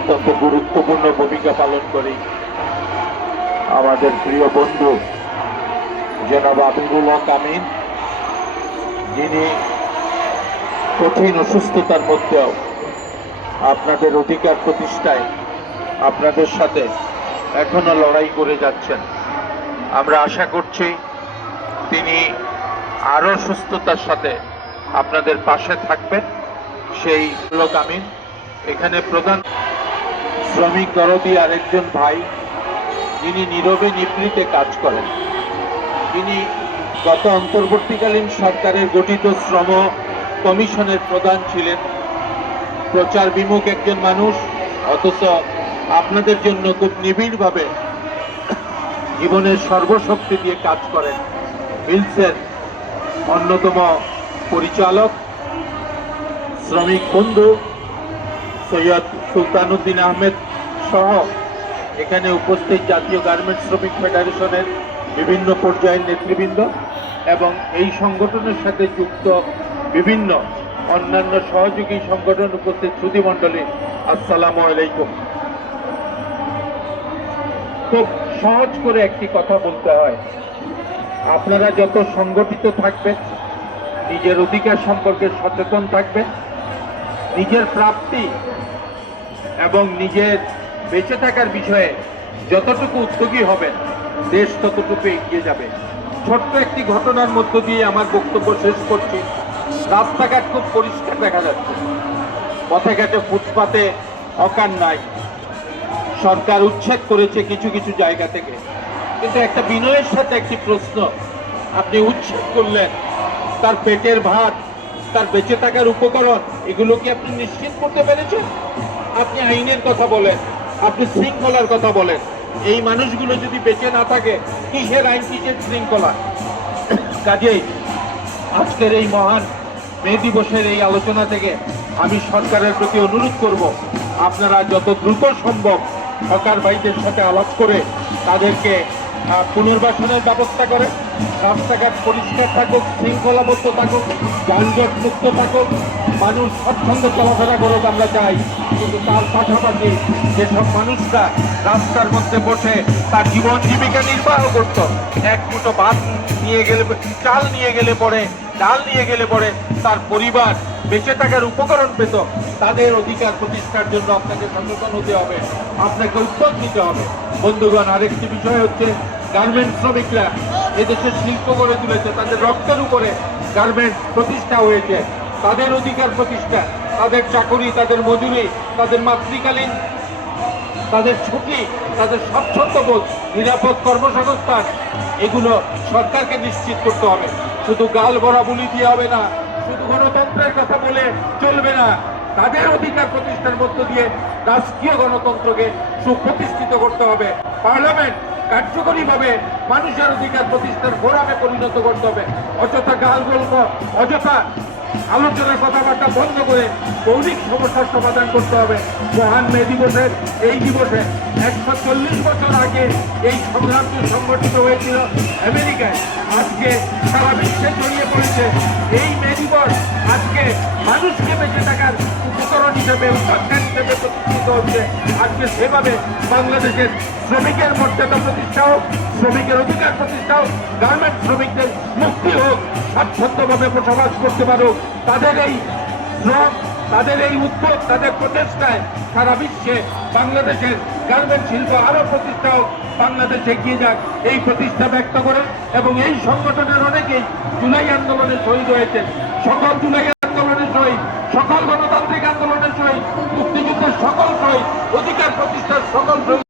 অত্যন্ত গুরুত্বপূর্ণ ভূমিকা পালন করি আমাদের প্রিয় বন্ধু জনাব আবিবুল হক আমিন, যিনি কঠিন অসুস্থতার মধ্যেও আপনাদের অধিকার প্রতিষ্ঠায় আপনাদের সাথে এখনো লড়াই করে যাচ্ছেন। আমরা আশা করছি তিনি আরো সুস্থতার সাথে আপনাদের পাশে থাকবেন। সেই লোক আমিন এখানে প্রধান শ্রমিক দরদি আরেকজন ভাই, যিনি নীরবে নিভৃতে কাজ করেন। তিনি গত অন্তর্বর্তীকালীন সরকারের গঠিত শ্রম কমিশনের প্রধান ছিলেন। প্রচার বিমুখ একজন মানুষ, অথচ আপনাদের জন্য খুব নিবিড়ভাবে জীবনের সর্বশক্তি দিয়ে কাজ করেন। মিলসের অন্যতম পরিচালক শ্রমিক বন্ধু সৈয়দ সুলতান উদ্দিন আহমেদ সহ এখানে উপস্থিত জাতীয় গার্মেন্টস শ্রমিক ফেডারেশনের বিভিন্ন পর্যায়ের নেতৃবৃন্দ এবং এই সংগঠনের সাথে যুক্ত বিভিন্ন অন্যান্য সহযোগী সংগঠন উপস্থিত সুধীমণ্ডলী, আসসালামু আলাইকুম। খুব সহজ করে একটি কথা বলতে হয়, আপনারা যত সংগঠিত থাকবেন, নিজের অধিকার সম্পর্কে সচেতন থাকবেন, নিজের প্রাপ্তি এবং নিজের বেঁচে থাকার বিষয়ে যতটুকু উদ্যোগী হবেন, দেশ ততটুকু এগিয়ে যাবে। ছোট্ট একটি ঘটনার মধ্য দিয়ে আমার বক্তব্য শেষ করছি। রাস্তাঘাট খুব পরিষ্কার দেখা যাচ্ছে, পথে ঘাটে ফুটপাতে হকার নাই। সরকার উচ্ছেদ করেছে কিছু কিছু জায়গা থেকে, কিন্তু একটা বিনয়ের সাথে একটি প্রশ্ন, আপনি উচ্ছেদ করলেন, তার পেটের ভাত, তার বেঁচে থাকার উপকরণ, এগুলো কি আপনি নিশ্চিত করতে পেরেছেন? আপনি আইনের কথা বলেন, আপনি শৃঙ্খলার কথা বলেন, এই মানুষগুলো যদি বেঁচে না থাকে, কিসের আইন, কিসের শৃঙ্খলা? কাজেই আজকের এই মহান মে দিবসের এই আলোচনা থেকে আমি সরকারের প্রতি অনুরোধ করব, আপনারা যত দ্রুত সম্ভব হকার ভাইদের সাথে আলাপ করে তাদেরকে পুনর্বাসনের ব্যবস্থা করে, রাস্তাঘাট পরিষ্কার থাকুক, শৃঙ্খলাবদ্ধ থাকুক, যানজট মুক্ত থাকুক, মানুষ স্বচ্ছন্দ চলাফেরা করুক আমরা চাই। কিন্তু তার পাশাপাশি যেসব মানুষরা রাস্তার মধ্যে বসে তার জীবন জীবিকা নির্বাহ করত, এক মুঠো ভাত নিয়ে গেলে, চাল নিয়ে গেলে পরে, ডাল নিয়ে গেলে পরে তার পরিবার বেঁচে থাকার উপকরণ পেত, তাদের অধিকার প্রতিষ্ঠার জন্য আপনাকে সচেতন হতে হবে, আপনাকে উদ্যোগ নিতে হবে। বন্ধুগণ, আরেকটি বিষয় হচ্ছে, গার্মেন্টস শ্রমিকরা এদেশের শিল্প গড়ে তুলেছে, তাদের রক্তের উপরে গার্মেন্টস প্রতিষ্ঠা হয়েছে। তাদের অধিকার প্রতিষ্ঠা, তাদের চাকরি, তাদের মজুরি, তাদের মাতৃকালীন, তাদের ছুটি, তাদের স্বচ্ছন্দবোধ, নিরাপদ কর্মসংস্থান, এগুলো সরকারকে নিশ্চিত করতে হবে। শুধু গাল ভরা বুলি দিয়ে হবে না, শুধু গণতন্ত্রের কথা বলে চলবে না। তাদের অধিকার প্রতিষ্ঠার মধ্য দিয়ে রাষ্ট্রীয় গণতন্ত্রকে সুপ্রতিষ্ঠিত করতে হবে। পার্লামেন্ট কার্যকরীভাবে মানুষের অধিকার প্রতিষ্ঠার ফোরামে পরিণত করতে হবে। অযথা গাল গল্প, অযথা আলোচনার কথাবার্তা বন্ধ করে মৌলিক সমস্যার সমাধান করতে হবে। মহান মে দিবসের এই দিবসে 140 বছর আগে এই সংগ্রামটি সংগঠিত হয়েছিল আমেরিকায়, আজকে সারা বিশ্বে ছড়িয়ে পড়েছে। এই মে দিবস আজকে মানুষকে বেঁচে থাকার উপকরণ হিসেবে, উপাখ্যান হিসেবে প্রতিষ্ঠিত হচ্ছে। আজকে সেভাবে বাংলাদেশের শ্রমিকের মর্যাদা প্রতিষ্ঠা হোক, শ্রমিকের অধিকার প্রতিষ্ঠা হোক, গার্মেন্টস শ্রমিকদের মুক্তি হোক, স্বাচ্ছন্দ্যভাবে বসবাস করতে পারুক। তাদের এই শ্রম, তাদের এই উদ্যোগ, তাদের প্রচেষ্টায় সারা বিশ্বে বাংলাদেশের গার্মেন্ট শিল্প আরো প্রতিষ্ঠা হোক, বাংলাদেশ এগিয়ে যাক, এই প্রতিষ্ঠা ব্যক্ত করে। এবং এই সংগঠনের অনেকেই জুলাই আন্দোলনে শহীদ হয়েছেন। সকল জুলাই আন্দোলনের শহীদ, সকল গণতান্ত্রিক আন্দোলনের শহীদ, মুক্তিযুদ্ধের সকল শহীদ, অধিকার প্রতিষ্ঠার সকল শহীদ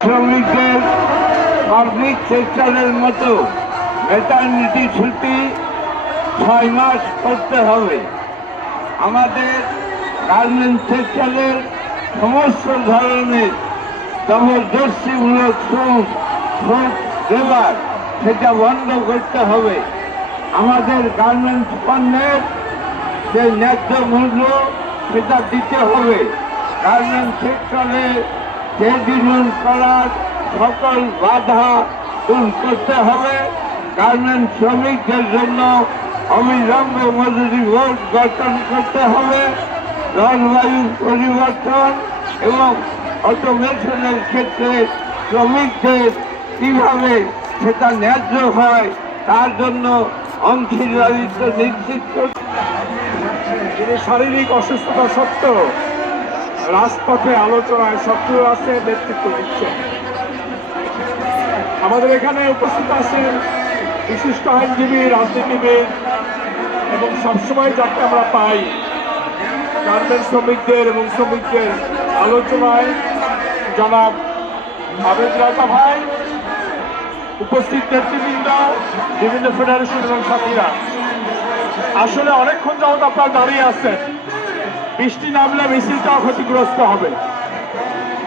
শ্রমিকদের পাবলিক সেক্টরের মতো ম্যাটারনিটি ছুটি 6 মাস করতে হবে। আমাদের গার্মেন্টস সেক্টরের সমস্ত ধরনের জবরদস্তিমূলক শ্রম দেবার সেটা বন্ধ করতে হবে। আমাদের গার্মেন্টস পণ্যের যে ন্যায্য মূল্য সেটা দিতে হবে। গার্মেন্টস সেক্টরে ট্রেড ইউনিয়ন করার সকল বাধা দূর করতে হবে। গার্মেন্টস শ্রমিকদের জন্য অবিলম্বে মজুরি বোর্ড গঠন করতে হবে। জলবায়ু পরিবর্তন এবং অটোমেশনের ক্ষেত্রে শ্রমিকদের কিভাবে সেটা ন্যায্য হয় তার জন্য অংশীদারিত্ব নিশ্চিত করতে। যিনি শারীরিক অসুস্থতা সত্ত্বেও রাজপথে আলোচনায় সক্রিয় আছে, নেতৃত্ব দিচ্ছেন। আমাদের এখানে উপস্থিত আছেন বিশিষ্ট আইনজীবী, রাজনীতিবিদ এবং সবসময় যাকে আমরা পাই গার্মেন্টস শ্রমিকদের এবং শ্রমিকদের আলোচনায় জনাব আবেদ রাজা ভাই, উপস্থিত নেতৃবৃন্দ, বিভিন্ন ফেডারেশন এবং সাথীরা। আসলে অনেকক্ষণ যাবত আপনারা দাঁড়িয়ে আছেন। বৃষ্টি নামলে মিছিলটাও ক্ষতিগ্রস্ত হবে,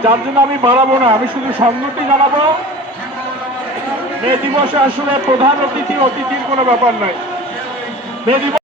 যার জন্য আমি বাড়াবো না। আমি শুধু সংগতি জানাবো, মে দিবসে আসলে প্রধান অতিথির কোনো ব্যাপার নাই। মে দিবস